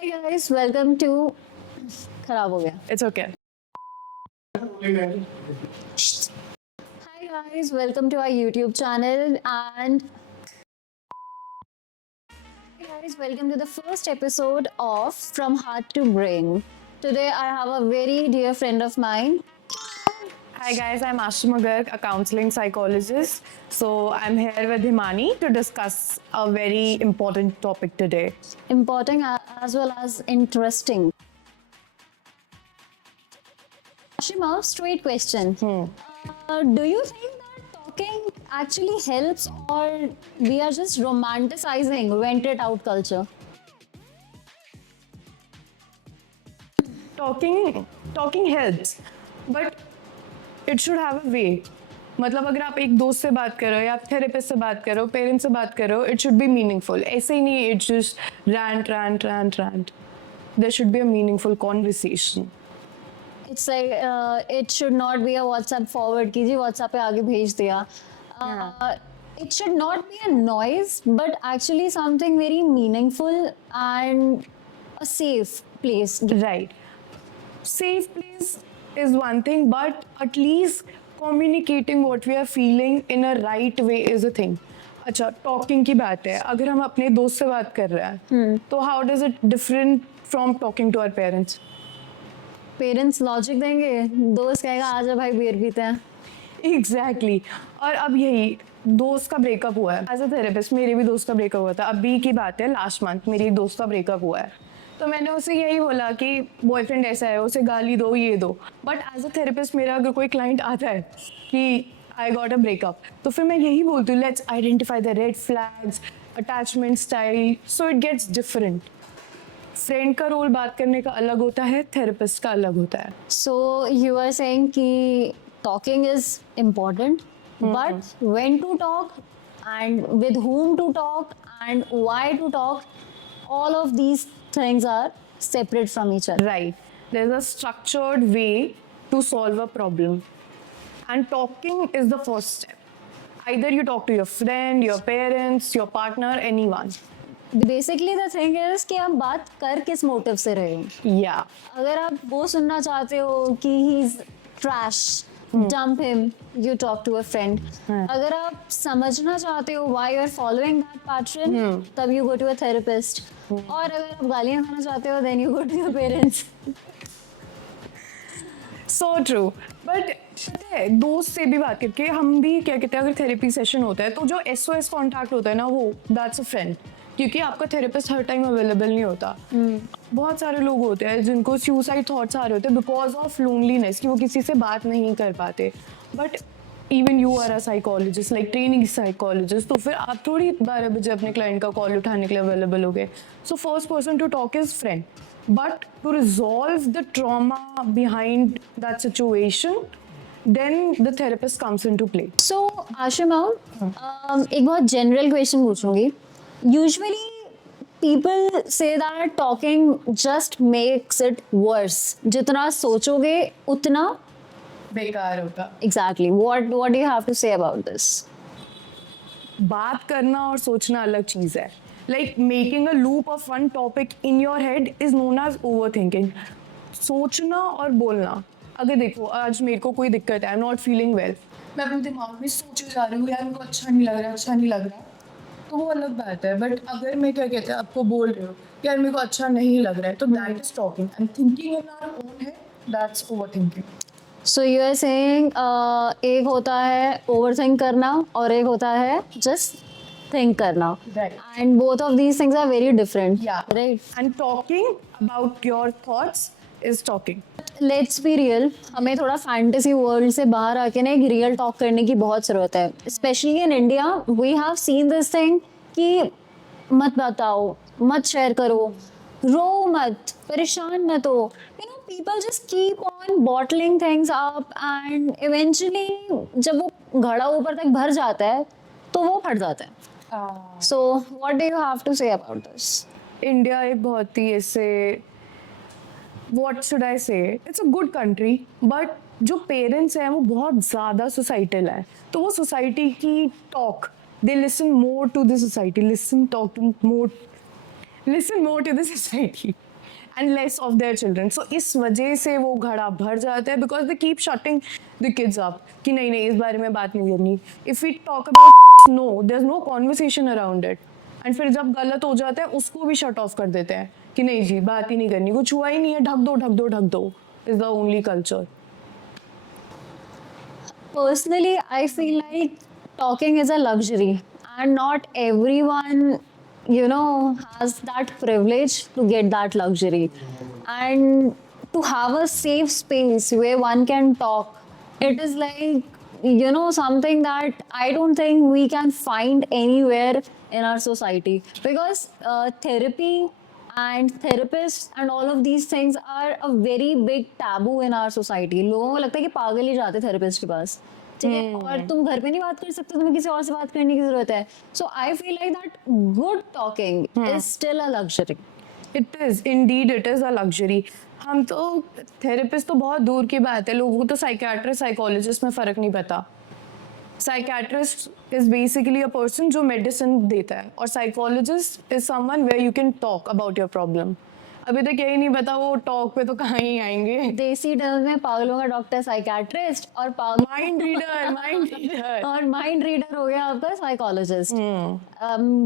Hi guys, welcome to खराब हो गया. It's okay. Hi guys, welcome to our YouTube channel and hi guys, welcome to the first episode of From Heart to Brain. Today I have a very dear friend of mine. Hi guys, I'm Ashima Garg, a counseling psychologist. So I'm here with Himani to discuss a very important topic today. Important as well as interesting. Ashima, straight question. Do you think that talking actually helps or we are just romanticizing vent it out culture? Talking helps, but it should have a way. मतलब अगर आप एक दोस्त से बात कर रहे हो या थेरेपिस्ट से बात कर रहे हो, पेरेंट्स से बात कर रहे हो, it should be meaningful. ऐसे ही नहीं, it's just rant. There should be a meaningful conversation. It's like it should not be a WhatsApp forward कीजिए WhatsApp पे आगे भेज दिया. It should not be a noise, but actually something very meaningful and a safe place. Right. Safe place is one thing, but at least communicating what we are feeling in a right way is a thing. अच्छा, talking की बात है. अगर हम अपने दोस्त से बात कर रहे हैं तो how does it different from talking to our parents? Parents logic देंगे, दोस्त कहेगा आजा भाई बियर पीते हैं. एग्जैक्टली. और अब यही दोस्त का ब्रेकअप हुआ है. एज अ थेरेपिस्ट मेरे भी दोस्त का ब्रेकअप हुआ था. अभी की बात है, लास्ट मंथ मेरी दोस्त का ब्रेकअप हुआ है. तो मैंने उसे यही बोला कि बॉयफ्रेंड ऐसा है, उसे गाली दो, ये दो. बट एज अ थेरेपिस्ट मेरा अगर कोई क्लाइंट आता है कि आई गॉट अ ब्रेकअप, तो फिर मैं यही बोलती हूँ, let's identify the red flags, attachment style, so it gets different. Friend का रोल बात करने का अलग होता है, थेरेपिस्ट का अलग होता है. So you are saying कि talking is important, but when to talk and with whom to talk and why to talk, all of these things are separate from each other. Right. There's a structured way to solve a problem. And talking is the first step. Either you talk to your friend, your parents, your partner, anyone. Basically the thing is कि आप बात कर किस motive से रहे हो. Yeah. अगर आप वो सुनना चाहते हो कि he is trash, dump him, you talk to a friend. अगर आप समझना चाहते हो why you are following that pattern, तब you go to a therapist. और अगर आप गालियाँ खाना चाहते हो then you go to your parents. So true. But पता है, दोस्त से भी बात करके हम भी क्या कहते हैं, अगर थेरेपी सेशन होता है तो जो SOS कॉन्टैक्ट होता है ना, वो दैट्स अ फ्रेंड. क्योंकि आपका थेरेपिस्ट हर टाइम अवेलेबल नहीं होता. बहुत सारे लोग होते हैं जिनको सुसाइड थॉट्स आ रहे होते हैं बिकॉज ऑफ लोनलीनेस, कि वो किसी से बात नहीं कर पाते. But even you are a psychologist, like training psychologist, तो फिर आप थोड़ी 12 बजे अपने क्लाइंट का कॉल उठाने के लिए अवेलेबल हो गए. So first person to talk is friend. But to resolve the trauma behind that situation, then the therapist comes into play. So Ashima, एक बहुत general question पूछूंगी. Usually people say that talking just makes it worse. जितना सोचोगे उतना बेकार होगा. exactly. What do you have to say about this? बात करना और सोचना अलग चीज है. Like making a loop of one topic in your head is known as overthinking. सोचना और बोलना. अगर देखो आज मेरे को कोई दिक्कत है, I am not feeling well, मैं अपने दिमाग में सोचे जा रही हूँ यार मेरे को अच्छा नहीं लग रहा, तो वो अलग बात है. बट अगर मैं क्या कहते हैं आपको बोल रही हूँ यार मेरे को अच्छा नहीं लग रहा है, तो that is talking and thinking in our own head, that's overthinking. So you are saying एक होता है overthink करना और एक होता है just think करना. Right. And both of these things are very different. Yeah. Right. And talking about your thoughts is talking. Let's be real. हमें थोड़ा fantasy world से बाहर आके ना एक real talk करने की बहुत ज़रूरत है. Especially in India, we have seen this thing कि मत बताओ, मत share करो, रो मत, परेशान मत हो. You know, people just keep on bottling things up and eventually जब वो घड़ा ऊपर तक भर जाता है तो वो फट जाता है. So what do you have to say about this? India एक बहुत ही ऐसे, what should I say, it's a good country, but जो पेरेंट्स हैं वो बहुत ज़्यादा सोसाइटल है. तो वो सोसाइटी की talk, they listen more to the society, listen more to the society. and less of their children. So इस वजह से वो घड़ा भर जाता है because they keep shutting the kids up कि नहीं नहीं इस बारे में बात नहीं करनी. If we talk about no, there's no conversation around it. And फिर जब गलत हो जाता है उसको भी shut off कर देते हैं कि नहीं जी बात ही नहीं करनी, कुछ हुआ ही नहीं है, ढक दो ढक दो ढक दो is the only culture. Personally, I feel like talking is a luxury, and not everyone, you know, has that privilege to get that luxury. And to have a safe space where one can talk, it is like, you know, something that I don't think we can find anywhere in our society, because therapy and therapists and all of these things are a very big taboo in our society. लोगों को लगता है कि पागल ही जाते therapist के पास, ठीक है, और तुम घर पे नहीं बात कर सकते, तुम्हें किसी और से बात करने की जरूरत है. So I feel like that good talking is still a luxury. It is indeed, it is a luxury. हम तो थेरेपिस्ट तो बहुत दूर की बात है, लोगों को तो साइकियाट्रिस्ट साइकोलॉजिस्ट में फ़र्क नहीं पता. Psychiatrist is basically a person जो मेडिसिन देता है, और psychologist is someone where you can talk about your problem. अभी तक यही नहीं पता वो टॉक पे तो कहाँ ही आएंगे. देसी टर्म में पागलों का डॉक्टर साइकियाट्रिस्ट, और पागल माइंड रीडर और माइंड रीडर हो गया आपका साइकोलॉजिस्ट.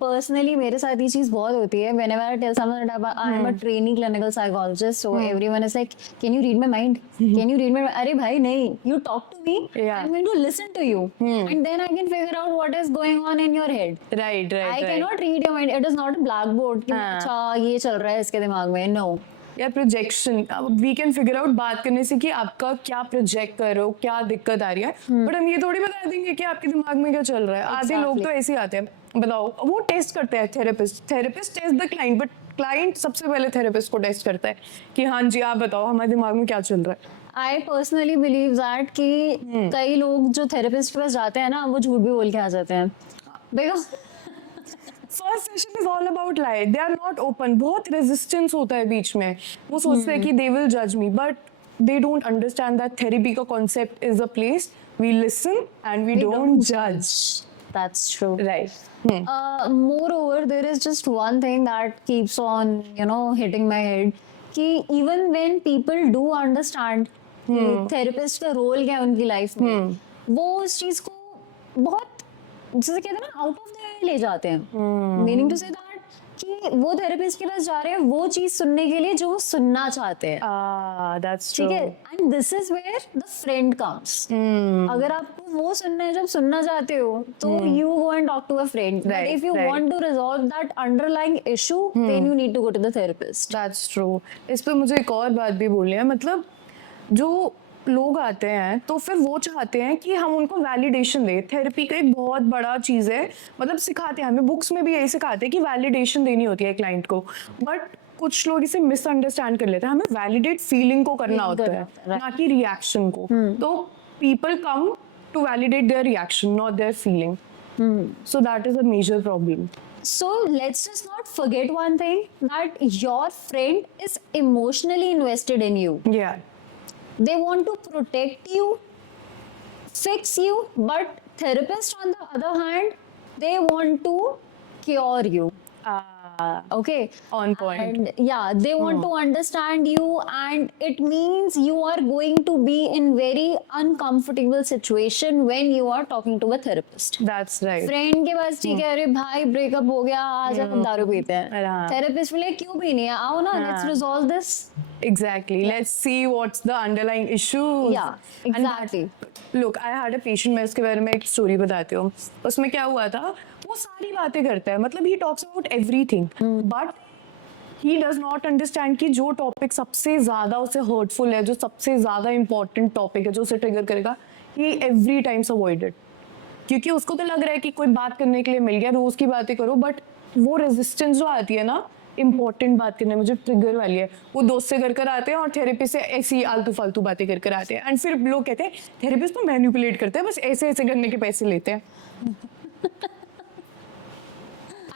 पर्सनली मेरे साथ ये चीज बहुत होती है. Whenever I tell someone that I am a training clinical psychologist, so everyone is like can you read my mind, can you read my. अरे भाई नहीं, you talk to me, I am going to listen to you, and then I can figure out what is going on in your head. Right I can not read your mind. It is not a blackboard कि अच्छा ये चल रहा है इसके दिमाग में. No, या projection, we can figure out बात करने से कि आपका क्या प्रोजेक्ट कर रहे हो, क्या दिक्कत आ रही है, बट हम ये थोड़ी बता देंगे कि आपके दिमाग में क्या चल रहा है. आधे लोग तो ऐसे ही आते हैं, बताओ, वो टेस्ट करते हैं. Therapist test the client, but client सबसे पहले थेरेपिस्ट को टेस्ट करता है कि हाँ जी आप बताओ हमारे दिमाग में क्या चल रहा है. आई पर्सनली बिलीव दैट कि कई लोग जो थेरेपिस्ट के पास जाते हैं ना, वो झूठ भी बोल के आ जाते हैं. Because first session is all about lie, they are not open. बहुत रेजिस्टेंस होता है बीच में, वो सोचते हैं कि दे विल जज me, but they don't understand that therapy का concept is a place we listen and we don't जज. that's true. Right. Moreover, there is just one thing that keeps on, you know, hitting my head, कि even when people do understand therapist का role क्या है उनकी life में, वो उस चीज को बहुत, जैसे कहते हैं ना, आउट ऑफ द वे ले जाते हैं. मीनिंग टू से दैट कि वो थेरेपिस्ट के पास जा रहे हैं वो चीज सुनने के लिए जो वो सुनना चाहते हैं. That's ठीक true. है, and this is where the friend comes. अगर आपको वो सुनना है जब सुनना चाहते हो, तो you go and talk to a friend. But Right, if you right. Want to resolve that underlying issue, then you need to go to the therapist. That's true. इस पे मुझे एक और बात भी बोलनी है. मतलब जो लोग आते हैं तो फिर वो चाहते हैं कि हम उनको वैलिडेशन दें. थेरेपी का एक बहुत बड़ा चीज़ है, मतलब सिखाते हैं हमें, बुक्स में भी यही सिखाते हैं कि वैलिडेशन देनी होती है क्लाइंट को, बट कुछ लोग इसे मिसअंडरस्टैंड कर लेते हैं. हमें वैलिडेट फीलिंग को करना होता है, right. ना कि रिएक्शन को. तो people come to validate their reaction, not their feeling. So that is a major problem. So let's just not forget one thing, that your friend is emotionally invested in you. या They want to protect you, fix you, but therapist on the other hand, they want to cure you. Okay, on point. and yeah, they want to understand you, and it means you are going to be in very uncomfortable situation when you are talking to a therapist. That's right. Friend के पास ठीक है, अरे भाई breakup हो गया, आज हम दारू पीते हैं. हाँ. थेरेपिस्ट बोले क्यों पीनी है, आओ ना, let's resolve this. Exactly. Let's see what's the underlying issue. Yeah, exactly. Look, I had a patient, मैं इसके बारे में एक स्टोरी बताती हूँ. उसमें क्या हुआ था, वो सारी बातें करता है, मतलब he talks about everything, but he does not understand कि जो टॉपिक सबसे ज़्यादा उसे hurtful है, जो सबसे ज़्यादा important टॉपिक है, जो उसे ट्रिगर करेगा, he every times avoided. क्योंकि उसको तो लग रहा है कि कोई बात करने के लिए मिल गया, रोज़ की बातें करो, बट वो रेजिस्टेंस जो आती है ना, इंपॉर्टेंट बात करने में जो ट्रिगर वाली है, वो दोस्त से कर आते हैं और थेरेपी से ऐसी आलतू फालतू बातें कर आते हैं. एंड फिर लोग कहते हैं थेरेपिस्ट तो मैनिपुलेट करते हैं, बस ऐसे ऐसे करने के पैसे लेते हैं.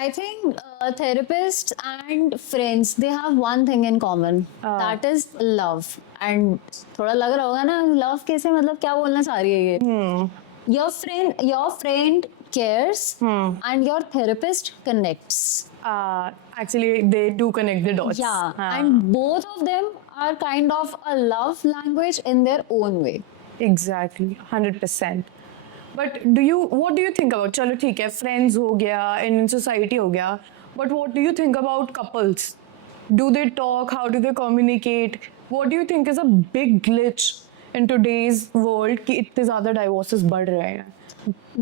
I think therapists and friends, they have one thing in common, that is love. And थोड़ा लग रहा होगा ना, love कैसे, मतलब क्या बोलना चाह रही है ये. Your friend cares and your therapist connects. Actually, they do connect the dots. Yeah, and both of them are kind of a love language in their own way. Exactly, 100%. But what do you think about? चलो ठीक है, friends हो गया, in society हो गया. But what do you think about couples? Do they talk? How do they communicate? What do you think is a big glitch in today's world कि इतने ज़्यादा divorces बढ़ रहे हैं?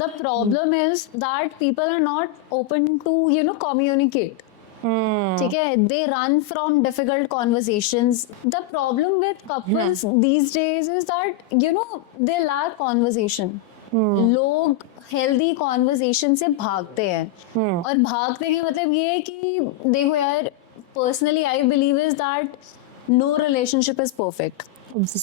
The problem is that people are not open to, communicate. ठीक है, they run from difficult conversations. The problem with couples these days is that, they lack conversation. लोग healthy conversation से भागते हैं और भागते हैं मतलब ये है कि देखो यार, personally I believe is that no relationship is perfect.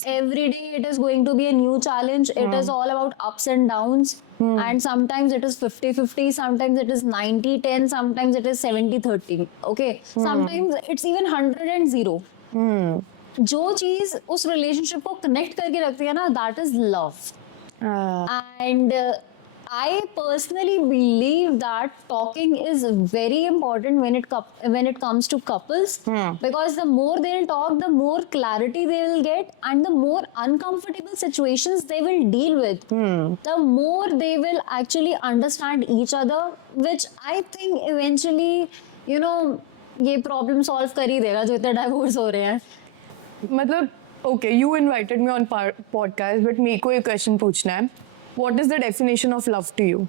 Every day it is going to be a new challenge. It is all about ups and downs, and sometimes it is 50-50, sometimes it is 90-10, sometimes it is 70-30. Okay, sometimes it's even 100 and 0. जो चीज उस relationship को connect करके रखती है ना, that is love. And I personally believe that talking is very important when it comes to couples, because the more they'll talk, the more clarity they will get, and the more uncomfortable situations they will deal with, the more they will actually understand each other, which I think eventually, ये problem solve कर ही देगा जो इतने divorce हो रहे हैं. मतलब okay, you invited me on podcast, but मेरे को एक क्वेश्चन पूछना है. What is the definition of love to you?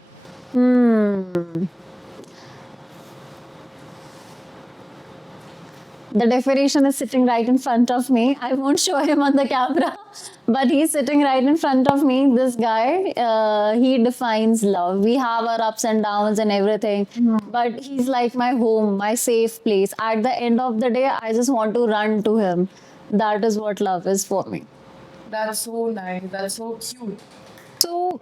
The definition is sitting right in front of me. I won't show him on the camera, but he's sitting right in front of me. This guy, he defines love. We have our ups and downs and everything, but he's like my home, my safe place. At the end of the day, I just want to run to him. That is what love is for me. That's so nice. That's so cute. So,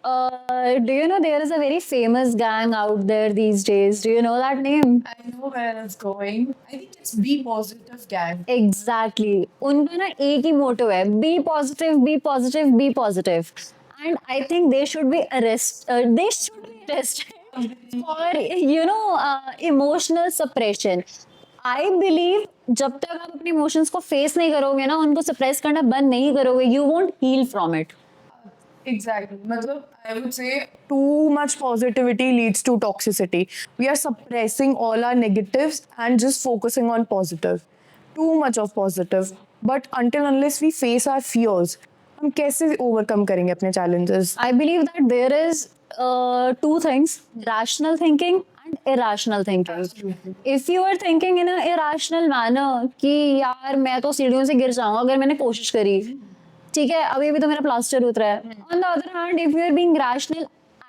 do you know there is a very famous gang out there these days? Do you know that name? I know where it's going. I think it's Be Positive Gang. Exactly. उनका ना एक ही मोटो है, be positive, be positive, be positive. And I think they should be arrested for emotional suppression. I believe जब तक आप अपने emotions को face नहीं करोगे ना, उनको सप्रेस करना बंद नहीं करोगे, you won't heal from it. Exactly. मतलब I would say too much positivity leads to toxicity. We are suppressing all our negatives and just focusing on positive. Too much of positive. But until unless we face our fears, हम कैसे overcome करेंगे अपने challenges? I believe that there is two things: rational thinking and irrational thinking. If you are thinking in an irrational manner कि यार मैं तो सीढ़ियों से गिर जाऊंगा अगर मैंने कोशिश करी, ठीक है, अभी भी तो मेरा प्लास्टर उतरा है. On the other hand, if you are being rational,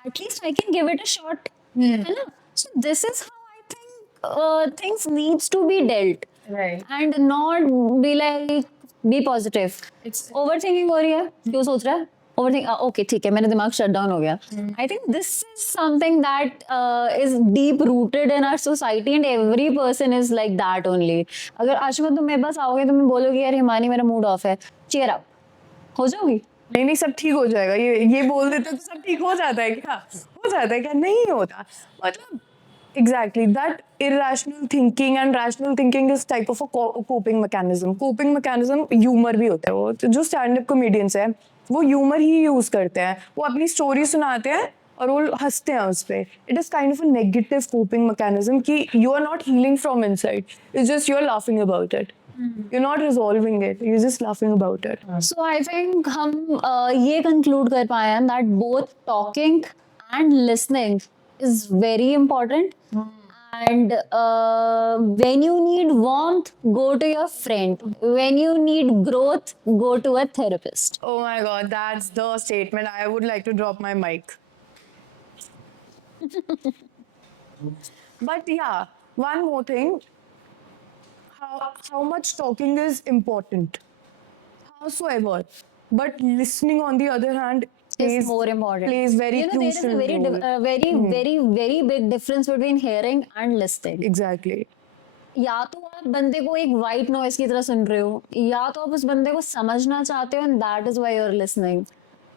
at least I can give it a shot, है ना? So this is how I think things needs to be dealt, Right. and not be like be positive. It's Overthinking हो रही है, क्यों सोच रहा है? Overthink. Okay, ठीक है, मेरा दिमाग शट डाउन हो गया. I think this is something that is deep rooted in our society, and every person is like that only. अगर आशिमा तुम मेरे पास आओगे तो मैं बोलोगी यार हिमानी मेरा मूड ऑफ है, cheer up, हो जाओगी. नहीं सब ठीक हो जाएगा. ये बोल देते तो सब ठीक हो जाता है क्या? हो जाता है क्या? नहीं होता. मतलब exactly that irrational thinking and rational thinking is type of a coping mechanism. Coping mechanism humor भी होता है. वो जो stand up comedians है वो humor ही use करते हैं. वो अपनी story सुनाते हैं और वो हंसते हैं उस पे. It is kind of a negative coping mechanism कि you are not healing from inside. It's just you're laughing about it. You're not resolving it. You're just laughing about it. So I think हम ये conclude कर पाए हैं that both talking and listening is very important. And when you need warmth, go to your friend. When you need growth, go to a therapist. Oh my God, that's the statement. I would like to drop my mic. But yeah, one more thing. How much talking is important? Howsoever. But listening, on the other hand, Is more important. plays very there is crucial a very, role. very big difference between hearing and listening. Exactly. या तो आप बंदे को एक white noise की तरह सुन रहे हो, या तो आप उस बंदे को समझना चाहते हो, and that is why you're listening.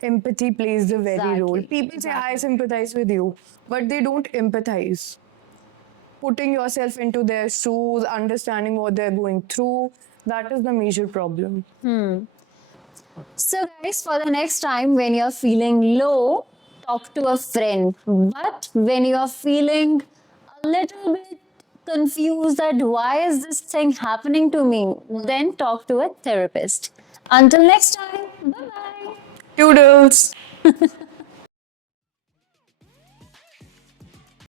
Empathy plays a very Exactly. role. People say I sympathize with you, but they don't empathize. putting yourself into their shoes, understanding what they're going through. That is the major problem. So, guys, for the next time when you're feeling low, talk to a friend. But when you're feeling a little bit confused that why is this thing happening to me, then talk to a therapist. Until next time, bye bye. Toodles!